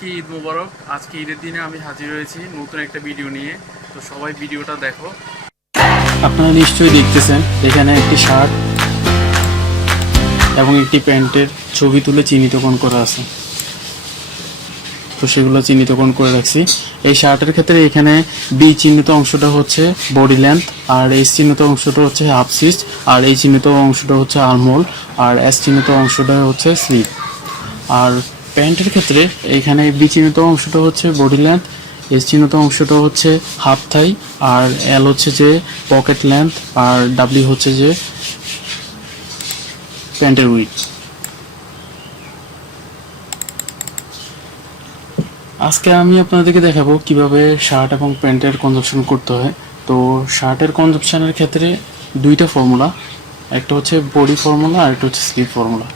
কি ঈদ মোবারক। আজকে ঈদের দিনে আমি হাজির হয়েছি নতুন একটা ভিডিও নিয়ে। তো সবাই ভিডিওটা দেখো। আপনারা নিশ্চয়ই দেখতেছেন এখানে একটি শার্ট এবং একটি প্যান্টের ছবি তুলে চিহ্নিতকরণ করা আছে। তো সেগুলো চিহ্নিতকরণ করে রাখছি। এই শার্টের ক্ষেত্রে এখানে বি চিহ্নিত অংশটা হচ্ছে বডি লেন্থ, আর এস চিহ্নিত অংশটা হচ্ছে হাফ সিস্ট, আর এই চিহ্নিত অংশটা হচ্ছে আর্মহোল, আর এস চিহ্নিত অংশটা হচ্ছে স্লিভ। আর প্যান্টের ক্ষেত্রে এখানে বি চিহ্নিত অংশটা হচ্ছে বডি লেন্থ, এস চিহ্নিত অংশটা হচ্ছে হাফ থাই, আর এল হচ্ছে যে পকেট লেন্থ, আর ডাব্লিউ হচ্ছে যে প্যান্টের উইথ। আজকে আমি আপনাদেরকে দেখাবো কিভাবে শার্ট এবং প্যান্টের কনজাপশন করতে হয়। তো শার্টের কনজাপশনের ক্ষেত্রে দুইটা ফর্মুলা, একটা হচ্ছে বডি ফর্মুলা আর একটা হচ্ছে স্লিভ ফর্মুলা।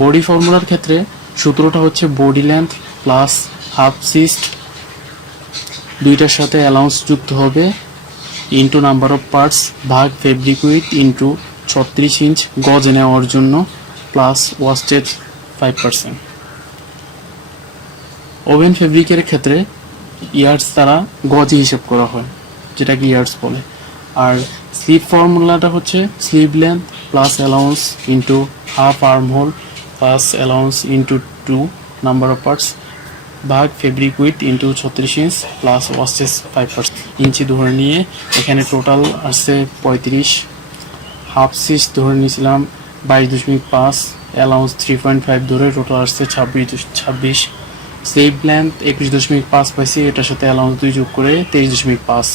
বডি ফর্মুলার ক্ষেত্রে সূত্রটা হচ্ছে body length plus half cyst দুইটার সাথে অ্যালাউন্স যুক্ত হবে ইন্টু নাম্বার অফ পার্টস ভাগ ফেব্রিক উইথ ইন্টু 36 ইঞ্চ গজ নেওয়ার জন্য প্লাস ওয়াস্টেজ 5%। ওভেন ফেব্রিকের ক্ষেত্রে ইয়ার্স দ্বারা গজে হিসেব করা হয়, যেটাকে ইয়ার্স বলে। আর স্লিভ ফর্মুলাটা হচ্ছে sleeve length plus allowance into half arm hole plus allowance into 2 number of parts ভাগ fabric width into 36 inch plus wastage 5% ইঞ্চি ধরে নিয়ে এখানে টোটাল আসছে 35। হাফ সিস ধরে নিয়েছিলাম 22.5, অ্যালাউন্স 3.5 ধরে টোটাল আসছে 26। স্লিভ লেন্থ 21.5 পাইছি, এটার সাথে অ্যালাউন্স 2 যোগ করে 23.5।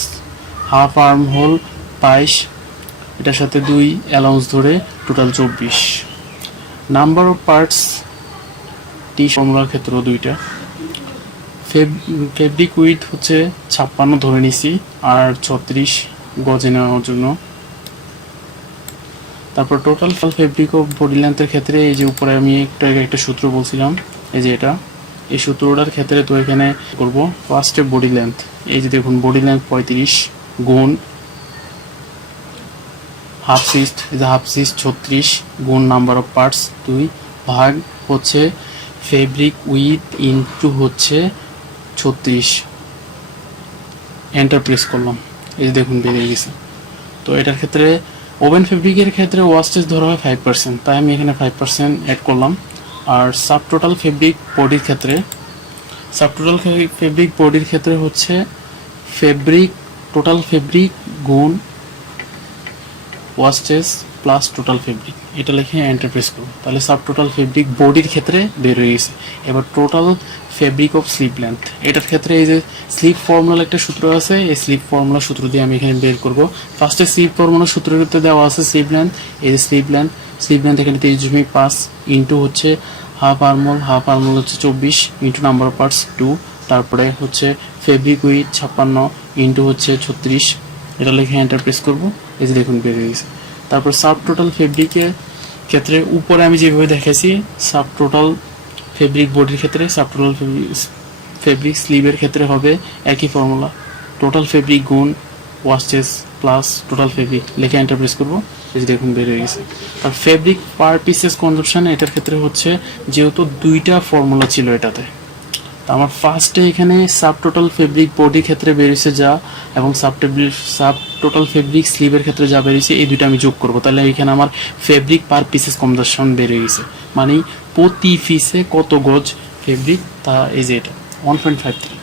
হাফ আর্ম হোল 22, এটার সাথে 2 অ্যালাউন্স ধরে টোটাল 24। নাম্বার অফ পার্টস টি ফর্মুলার ক্ষেত্রেও দুইটা। ফেব্রিক উইথ হচ্ছে 56 ধরে নিছি, আর 36 গজে নেওয়ার জন্য। তারপর টোটাল ফেব্রিক ও বডি লেন্থের ক্ষেত্রে এই যে উপরে আমি একটা সূত্র বলছিলাম, এই যে এটা, এই সূত্রটার ক্ষেত্রে তো এখানে করব ফার্স্টে বডি লেন্থ। এই যে দেখুন বডি লেন্থ 35 গুণ হাফ সিস্ট, এই যে হাফ সিস্ট 36 গুণ নাম্বার অফ পার্টস 2 ভাগ হচ্ছে ফেব্রিক উইথ ইনটু হচ্ছে 36। এন্টার প্রেস করলাম, এই যে দেখুন বেরিয়ে গেছে। তো এটার ক্ষেত্রে ওভেন ফেব্রিকের ক্ষেত্রে ওয়াস্টেজ ধরা হয় 5%, তাই আমি এখানে 5% অ্যাড করলাম। আর সাব টোটাল ফেব্রিক বডির ক্ষেত্রে হচ্ছে টোটাল ফেব্রিক গুণ ওয়াস্টেজ প্লাস টোটাল ফেব্রিক, এটা লিখে এন্টার প্রেস করব। তাহলে সাব টোটাল ফেব্রিক বডির ক্ষেত্রে বের হয়ে গেছে। এবার total fabric of sleeve length, এটার ক্ষেত্রে এই যে স্লিভ ফর্মুলার একটা সূত্র আছে, এই স্লিভ ফর্মুলার সূত্র দিয়ে আমি এখানে বের করব। ফার্স্টে স্লিভ ফর্মুলার সূত্রের ক্ষেত্রে দেওয়া আছে স্লিভ লেন্থ, এই যে স্লিভ লেন্থ এখানে 23.5 ইন্টু হচ্ছে হাফ আর্মহোল হচ্ছে 24 ইন্টু নাম্বার অফ পার্টস 2, তারপরে হচ্ছে ফেব্রিক উইথ 56 ইন্টু হচ্ছে 36, এটা লিখে এন্টার প্রেস করব। এই যে দেখুন বের হয়ে গেছে। তারপর সাব টোটাল ফেব্রিকের ক্ষেত্রে উপরে আমি যেভাবে দেখাইছি, সাব টোটাল ফেব্রিক বডির ক্ষেত্রে সাব টোটাল ফেব্রিক স্লিভের ক্ষেত্রে হবে একই ফর্মুলা, টোটাল ফেব্রিক গুণ ওয়াস্টেজ প্লাস টোটাল ফেব্রিক, লিখে এন্টার প্রেস করবো। এই যে দেখুন বের হয়ে গেছে। আর ফেব্রিক পার পিসেস কনজাম্পশন, এটার ক্ষেত্রে হচ্ছে যেহেতু দুইটা ফর্মুলা ছিল এটাতে, আমার ফার্স্টে এখানে সাব টোটাল ফেব্রিক বডির ক্ষেত্রে বেরিয়েছে যা, এবং সাব টোটাল ফেব্রিক স্লিভের ক্ষেত্রে যা বেরিয়েছে, এই দুটো আমি যোগ করব। তাহলে এখানে আমার ফেব্রিক পার পিসেস কনজাম্পশন বেরিয়ে গেছে, মানে প্রতি পিসে কত গজ ফেব্রিক, তা এই যে এটা 1.53।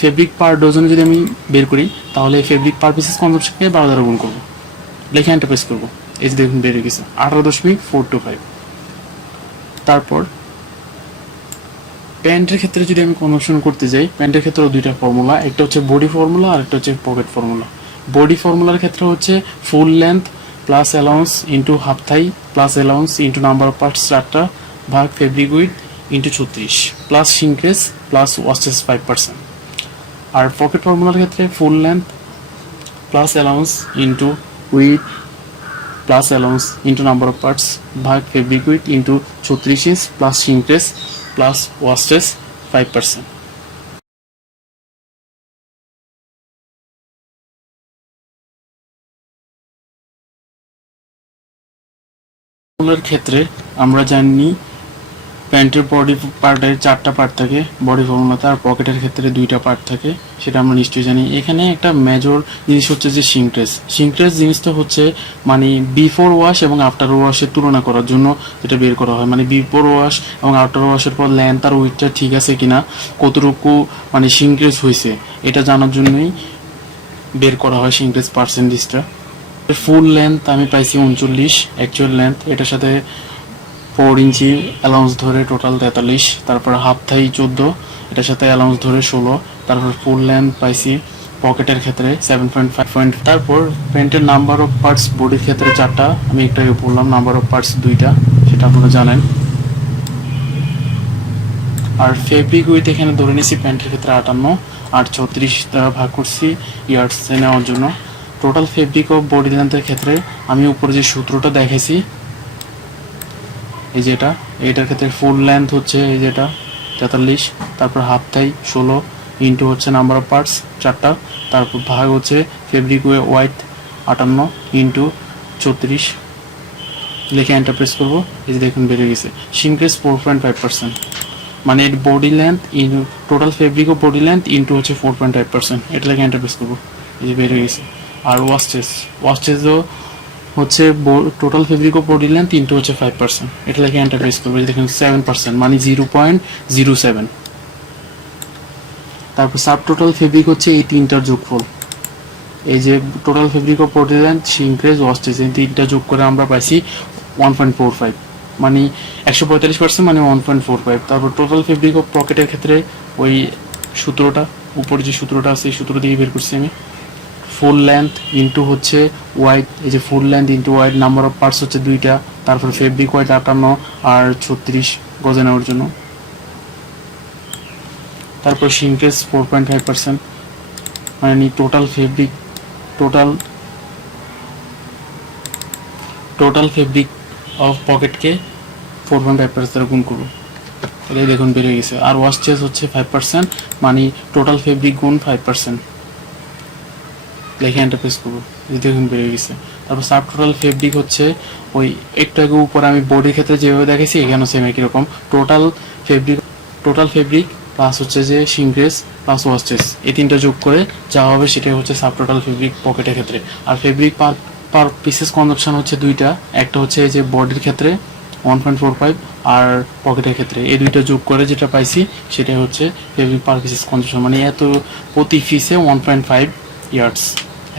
ফেব্রিক পার ডজনে যদি আমি বের করি, তাহলে ফেব্রিক পার পিসেস কনজাম্পশনকে 12 দ্বারা গুণ করবো, লেখে এন্টার প্রেস করবো। এই যে দেখুন বেরিয়ে গেছে 18.425। তারপর প্যান্টের ক্ষেত্রে যদি আমি কনভার্সন করতে যাই, প্যান্টের ক্ষেত্রেও দুইটা ফর্মুলা, একটা হচ্ছে বডি ফর্মুলা আর একটা হচ্ছে পকেট ফর্মুলা। বডি ফর্মুলার ক্ষেত্রে হচ্ছে full length plus allowance into half thigh plus allowance into number of parts 4টা ভাগ fabric width into 36 plus shrinkage plus wastage 5%। আর পকেট ফর্মুলার ক্ষেত্রে full length plus allowance into width plus allowance into number of parts ভাগ fabric width into 36 inch plus shrinkage plus wastage 5%। ক্ষেত্রে আমরা জানি প্যান্টের বডি পার্টের 4টা পার্ট থাকে বডি ফর্মুলাতে, আর পকেটের ক্ষেত্রে 2টা পার্ট থাকে, সেটা আমরা নিশ্চয়ই জানি। এখানে একটা মেজর জিনিস হচ্ছে যে সিঙ্কট্রেস। সিঙ্কট্রেস জিনিসটা হচ্ছে মানে বিফোর ওয়াশ এবং আফটার ওয়াশের তুলনা করার জন্য যেটা বের করা হয়, মানে বিফোর ওয়াশ এবং আফটার ওয়াশের পর লেন্থ আর উইথটা ঠিক আছে কিনা, কতটুকু মানে সিঙ্কট্রেস হয়েছে, এটা জানার জন্যই বের করা হয় সিঙ্কট্রেস পার্সেন্টেজটা। ফুল লেন্থ আমি পাইছি 39 অ্যাকচুয়াল লেন্থ, এটার সাথে 4 ইঞ্চি অ্যালাউন্স ধরে টোটাল 43, তারপর হাফ থাই 14, এটার সাথে অ্যালাউন্স ধরে 16, তারপর ফুল লেন্থ পাইছি পকেটের ক্ষেত্রে 7.5. তারপর প্যান্টের নাম্বার অফ পার্টস বডির ক্ষেত্রে 4টা, আমি একটু আগে বললাম নাম্বার অফ পার্টস 2টা, সেটা আপনারা জানেন। আর ফেব্রিক উইথ এখানে ধরে নিয়েছি প্যান্টের ক্ষেত্রে 58 আর 36 দ্বারা ভাগ করছি ইয়ার্ডসে নেওয়ার জন্য। টোটাল ফেব্রিক অফ বডি লেন্থের ক্ষেত্রে আমি উপরে যে সূত্রটা দেখেছি এই যেটা, এইটার ক্ষেত্রে ফুল লেন্থ হচ্ছে এই যেটা 43, তারপর হাফ থাই 16 ইন্টু হচ্ছে নাম্বার অফ পার্টস 4টা, তারপর ভাগ হচ্ছে ফেব্রিক ওয়াইথ 58 ইন্টু 34, লিখে এন্টার প্রেস করবো। এই যে দেখুন বেড়ে গেছে। সিনক্রেস 4.5%, মানে এর body length in total fabric ও বডি লেন্থ ইন্টু হচ্ছে 4.5%, এটা লিখে এন্টার প্রেস করবো। এই যে বেড়ে গেছে। আর ওয়াস্টেজও হচ্ছে টোটাল ফেব্রিক ও বডি লেন্থ ইন্টু হচ্ছে 5%, এটা লিখে এন্টার প্রেস করবো। দেখুন 7%, মানে 0.07। তারপর সাব টোটাল ফেব্রিক হচ্ছে এই তিনটার যোগফল। এই যে total fabric of body length, shrinkage, wastage, এই তিনটা যোগ করে আমরা পাইছি 1.45, মানে 145%, মানে 1.45। তারপর টোটাল ফেব্রিক অফ পকেটের ক্ষেত্রে ওই সূত্রটা, উপরে যে সূত্রটা আছে এই সূত্র দিয়ে বের করছি আমি। ফুল লেন্থ ইন্টু হচ্ছে ওয়াইড, এই যে full length into wide, number of parts হচ্ছে 2টা, তারপর ফেব্রিক ওয়াইড 58 আর 36 গজে নেওয়ার জন্য। তারপর সিনক্রেস 4.5%, মানে টোটাল ফেব্রিক অফ পকেটকে 4.5% দ্বারা গুণ করবো, এটাই দেখুন বেড়ে গেছে। আর ওয়াস্টেজ হচ্ছে 5%, মানে টোটাল ফেব্রিক গুণ 5%, লিখে এন্টার প্রেস করবো। এই দেখুন বেড়ে গেছে। তারপর সাব টোটাল ফেব্রিক হচ্ছে ওই একটু আগে উপরে আমি বডির ক্ষেত্রে যেভাবে দেখেছি এখানেও সেম একই রকম। টোটাল ফেব্রিক প্লাস হচ্ছে যে সিনক্রেস প্লাস ওয়াস্টেজ, এই তিনটা যোগ করে যা হবে সেটাই হচ্ছে সাব টোটাল ফেব্রিক পকেটের ক্ষেত্রে। আর ফেব্রিক পার পিসেস কনজাম্পশন হচ্ছে 2টা, একটা হচ্ছে এই যে বডির ক্ষেত্রে 1.45 আর পকেটের ক্ষেত্রে, এই 2টা যোগ করে যেটা পাইছি সেটাই হচ্ছে ফেব্রিক পার পিসেস কনজাম্পশন, মানে এত প্রতি পিসে 1.5 ইয়ার্ডস,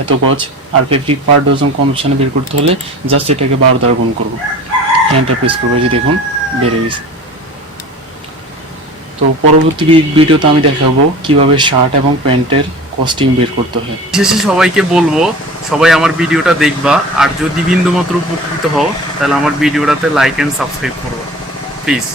এত গজ। আর ফেব্রিক পার ডজন কনজাম্পশনে বের করতে হলে জাস্ট এটাকে 12 দ্বারা গুণ করবো, এন্টার প্রেস করবো। এই যে দেখুন বেড়ে গেছে। তো পরবর্তী ভিডিওতে আমি দেখাবো কিভাবে শার্ট এবং প্যান্টের কস্টিং বের করতে হয়। শেষে সবাইকে বলবো সবাই আমার ভিডিওটা দেখবা, আর যদি বিন্দুমাত্র উপকৃত হও তাহলে আমার ভিডিওটাতে লাইক অ্যান্ড সাবস্ক্রাইব করবা প্লিজ।